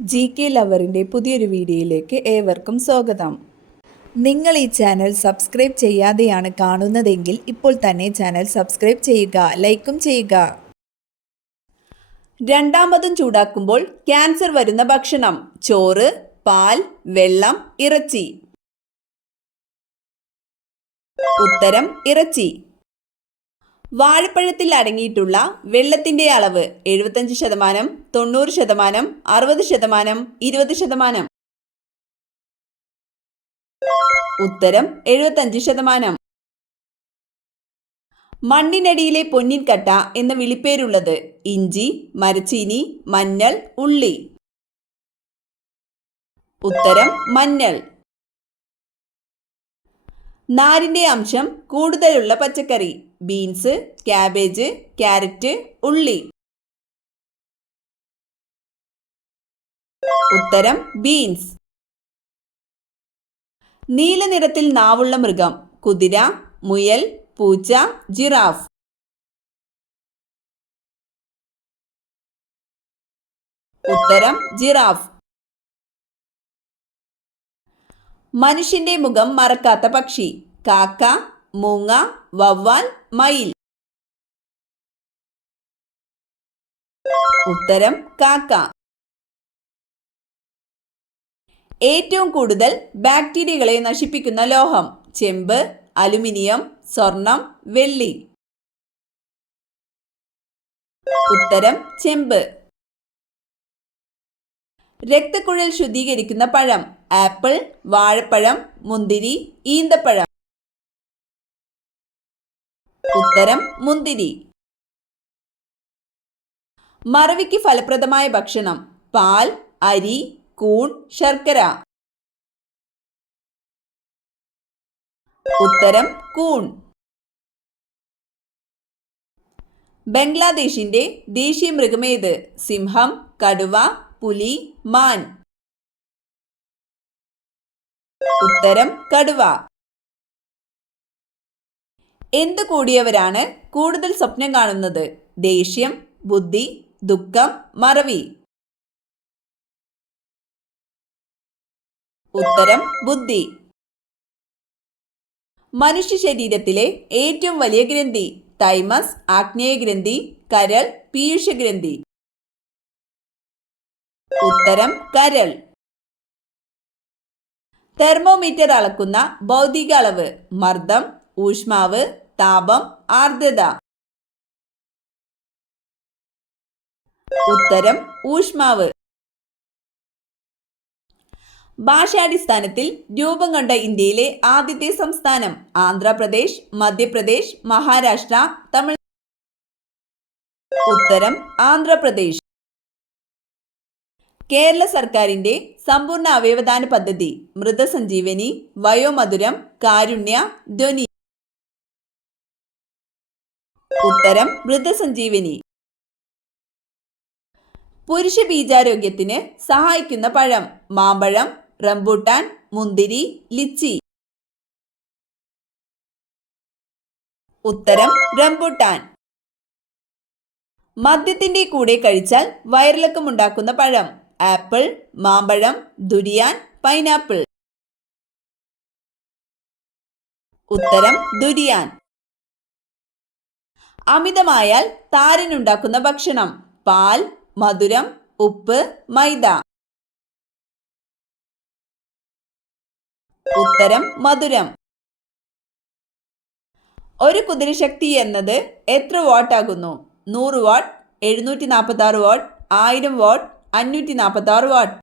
GK ലവറിൻ്റെ പുതിയൊരു വീഡിയോയിലേക്ക് ഏവർക്കും സ്വാഗതം. നിങ്ങൾ ഈ ചാനൽ സബ്സ്ക്രൈബ് ചെയ്യാതെയാണ് കാണുന്നതെങ്കിൽ ഇപ്പോൾ തന്നെ ചാനൽ സബ്സ്ക്രൈബ് ചെയ്യുക, ലൈക്കും ചെയ്യുക. രണ്ടാമതും ചൂടാക്കുമ്പോൾ ക്യാൻസർ വരുന്ന ഭക്ഷണം: ചോറ്, പാൽ, വെള്ളം, ഇറച്ചി. ഉത്തരം ഇറച്ചി. വാഴപ്പഴത്തിൽ അടങ്ങിയിട്ടുള്ള വെള്ളത്തിൻ്റെ അളവ് 75%, 90%, 60%, 20%. ഉത്തരം 75%. മണ്ണിനടിയിലെ പൊന്നിൻ കട്ട എന്ന വിളിപ്പേരുള്ളത്: ഇഞ്ചി, മരച്ചീനി, മഞ്ഞൾ, ഉള്ളി. ഉത്തരം മഞ്ഞൾ. നാരിൻ്റെ അംശം കൂടുതലുള്ള പച്ചക്കറി: ബീൻസ്, ക്യാബേജ്, ക്യാരറ്റ്, ഉള്ളി. ഉത്തരം ബീൻസ്. നീല നിറത്തിൽ നാവുള്ള മൃഗം: കുതിര, മുയൽ, പൂച്ച, ജിറാഫ്. ഉത്തരം ജിറാഫ്. മനുഷ്യന്റെ മുഖം മറക്കാത്ത പക്ഷി: കാക്ക, മൂങ്ങ, വവ്വാൽ, മയിൽ. ഉത്തരം കാക്ക. ഏറ്റവും കൂടുതൽ ബാക്ടീരിയകളെ നശിപ്പിക്കുന്ന ലോഹം: ചെമ്പ്, അലുമിനിയം, സ്വർണം, വെള്ളി. ഉത്തരം ചെമ്പ്. രക്തക്കുഴൽ ശുദ്ധീകരിക്കുന്ന പഴം: ആപ്പിൾ, വാഴപ്പഴം, മുന്തിരി, ഈന്തപ്പഴം. ഉത്തരം മുന്തിരി. മറവിക്ക് ഫലപ്രദമായ ഭക്ഷണം: പാൽ, അരി, കൂൺ, ശർക്കര. ഉത്തരം കൂൺ. ബംഗ്ലാദേശിന്റെ ദേശീയ മൃഗമേത്? സിംഹം, കടുവ, പുലി, മാൻ. ഉത്തരം കടുവ. എന്ത് കൂടിയവരാണ് കൂടുതൽ സ്വപ്നം കാണുന്നത്? ദേഷ്യം, ബുദ്ധി, ദുഃഖം, മറവി. ഉത്തരം ബുദ്ധി. മനുഷ്യ ശരീരത്തിലെ ഏറ്റവും വലിയ ഗ്രന്ഥി: തൈമസ്, ആഗ്നേയഗ്രന്ഥി, കരൾ, പീയൂഷഗ്രന്ഥി. ഉത്തരം കരൾ. തെർമോമീറ്റർ അളക്കുന്ന ഭൗതിക അളവ്: മർദ്ദം, ഊഷ്മാവ്, താപം, ആർദ്രത. ഉത്തരം ഊഷ്മാവ്. ഭാഷാടിസ്ഥാനത്തിൽ രൂപം കൊണ്ട ഇന്ത്യയിലെ ആദ്യത്തെ സംസ്ഥാനം: ആന്ധ്രാപ്രദേശ്, മധ്യപ്രദേശ്, മഹാരാഷ്ട്ര, തമിഴ്നാട്. ഉത്തരം ആന്ധ്രാപ്രദേശ്. കേരള സർക്കാരിന്റെ സമ്പൂർണ്ണ അവയവദാന പദ്ധതി: മൃതസഞ്ജീവനി, വയോമധുരം, കാരുണ്യ, ധ്വനി. ഉത്തരം മൃതസഞ്ജീവനി. പുരുഷ ബീജാരോഗ്യത്തിന് സഹായിക്കുന്ന പഴം: മാമ്പഴം, റംബൂട്ടാൻ, മുന്തിരി, ലിച്ചി. ഉത്തരം റംബൂട്ടാൻ. മദ്യത്തിന്റെ കൂടെ കഴിച്ചാൽ വയറിളക്കമുണ്ടാക്കുന്ന പഴം: ആപ്പിൾ, മാമ്പഴം, ദുരിയാൻ, പൈനാപ്പിൾ. ഉത്തരം ദുരിയാൻ. അമിതമായാൽ താരനുണ്ടാക്കുന്ന ഭക്ഷണം: പാൽ, മധുരം, ഉപ്പ്, മൈദ. ഉത്തരം മധുരം. ഒരു കുതിരശക്തി എന്നത് എത്ര വാട്ട് ആകുന്നു? 100 വാട്ട്, 746 വാട്ട്, 1000 വാട്ട്, 546 വാട്ട്.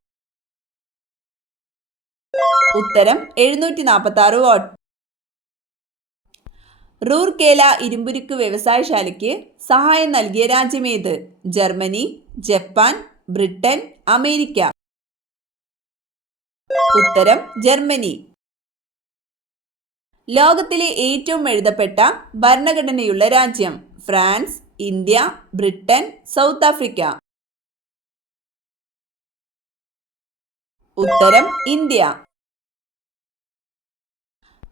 ഉത്തരം 746 വാട്ട്. റൂർക്കേല ഇരുമ്പുരുക്ക് വ്യവസായശാലയ്ക്ക് സഹായം നൽകിയ രാജ്യമേത്? Germany, Japan, Britain, America. ഉത്തരം ജർമ്മനി. ലോകത്തിലെ ഏറ്റവും എഴുതപ്പെട്ട ഭരണഘടനയുള്ള രാജ്യം: France, India, Britain, South Africa. ഉത്തരം ഇന്ത്യ.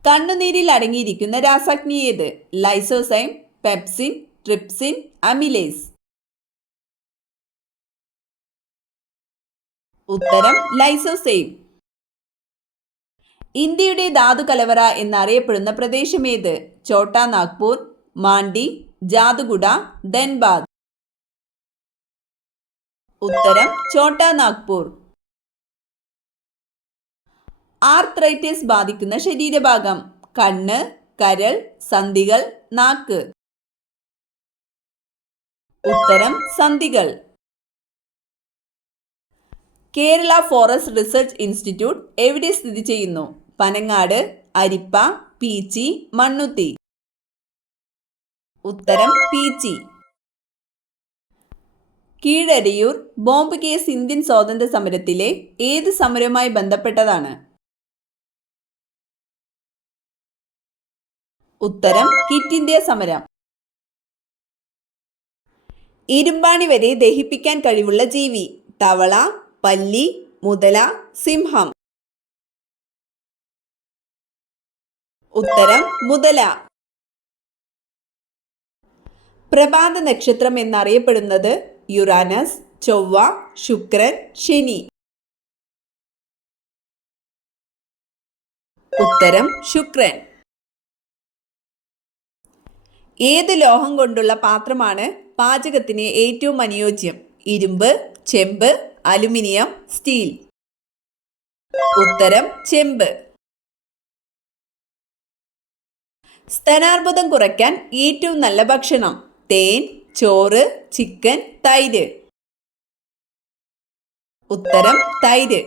കണ്ണുനീരിൽ അടങ്ങിയിരിക്കുന്ന രാസാഗ്നി ഏത്? Lysozyme, pepsin, trypsin, amylase. ഉത്തരം ലൈസോസെയിം. ഇന്ത്യയുടെ ധാതു കലവറ എന്നറിയപ്പെടുന്ന പ്രദേശമേത്? ഛോട്ടാ നാഗ്പൂർ, മാണ്ഡി, ജാദുഗുഡ, ധൻബാദ്. ഉത്തരം ഛോട്ടാ നാഗ്പൂർ. ആർത്രൈറ്റിസ് ബാധിക്കുന്ന ശരീരഭാഗം? കണ്ണ്, കരൾ, സന്ധികൾ, നാക്ക്. ഉത്തരം സന്ധികൾ. കേരള ഫോറസ്റ്റ് റിസർച്ച് ഇൻസ്റ്റിറ്റ്യൂട്ട് എവിടെ സ്ഥിതി ചെയ്യുന്നു? പനങ്ങാട്, അരിപ്പ, പീച്ചി, മണ്ണുത്തി. ഉത്തരം Peechi. Keezhariyur bomb case Indian സ്വാതന്ത്ര്യ സമരത്തിലെ ഏത് സമരവുമായി ബന്ധപ്പെട്ടതാണ്? ഉത്തരം ക്വിറ്റ് ഇന്ത്യ സമരം. ഇരുമ്പാണി വരെ ദഹിപ്പിക്കാൻ കഴിവുള്ള ജീവി? തവള, പല്ലി, മുതല, സിംഹം. ഉത്തരം മുതല. പ്രഭാത നക്ഷത്രം എന്നറിയപ്പെടുന്നത്? യുറാനസ്, ചൊവ്വ, ശുക്രൻ, ശനി. ഉത്തരം ശുക്രൻ. ഏത് ലോഹം കൊണ്ടുള്ള പാത്രമാണ് പാചകത്തിന് ഏറ്റവും അനുയോജ്യം? ഇരുമ്പ്, ചെമ്പ്, അലുമിനിയം, സ്റ്റീൽ. ഉത്തരം ചെമ്പ്. സ്തനാർബുദം കുറയ്ക്കാൻ ഏറ്റവും നല്ല ഭക്ഷണം? തേൻ, ചോറ്, ചിക്കൻ, തൈര്. ഉത്തരം തൈര്.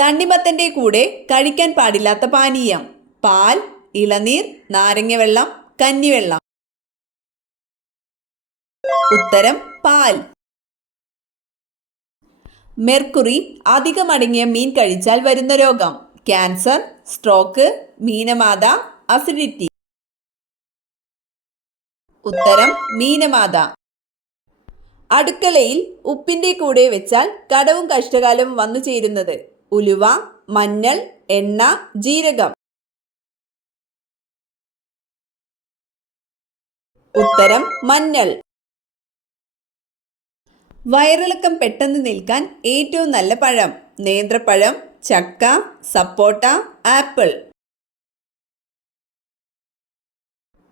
തണ്ണിമത്തന്റെ കൂടെ കഴിക്കാൻ പാടില്ലാത്ത പാനീയം? പാൽ, ഇളനീർ, നാരങ്ങവെള്ളം, കഞ്ഞിവെള്ളം. ഉത്തരം പാൽ. മെർക്കുറി അധികമടങ്ങിയ മീൻ കഴിച്ചാൽ വരുന്ന രോഗം? Cancer, stroke, മീനമാത, acidity. ഉത്തരം മീനമാത. അടുക്കളയിൽ ഉപ്പിന്റെ കൂടെ വെച്ചാൽ കടവും കഷ്ടകാലവും വന്നു ചേരുന്നത്? ഉലുവ, മഞ്ഞൾ, എണ്ണ, ജീരകം. ഉത്തരം മഞ്ഞൾ. വയറിളക്കം പെട്ടെന്ന് നിൽക്കാൻ ഏറ്റവും നല്ല പഴം? നേന്ത്രപ്പഴം, ചക്ക, സപ്പോട്ട, ആപ്പിൾ.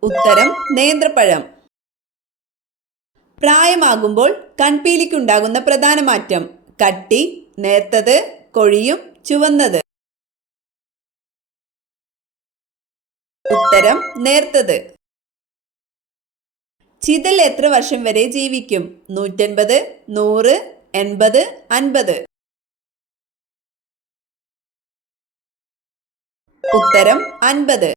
ഉത്തരം നേന്ത്രപ്പഴം. പ്രായമാകുമ്പോൾ കൺപീലിക്കുണ്ടാകുന്ന പ്രധാന മാറ്റം? കട്ടി, നേർത്തത്, കൊഴിയും, ചുവന്നത്. ഉത്തരം നേർത്തത്. ചിതൽ എത്ര വർഷം വരെ ജീവിക്കും? 150, 100, 80, 50. ഉത്തരം 50.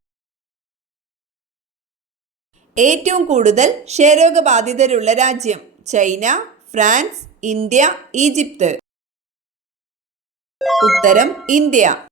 ഏറ്റവും കൂടുതൽ ക്ഷയരോഗബാധിതരുള്ള രാജ്യം? China, France, India, Egypt. ഉത്തരം ഇന്ത്യ.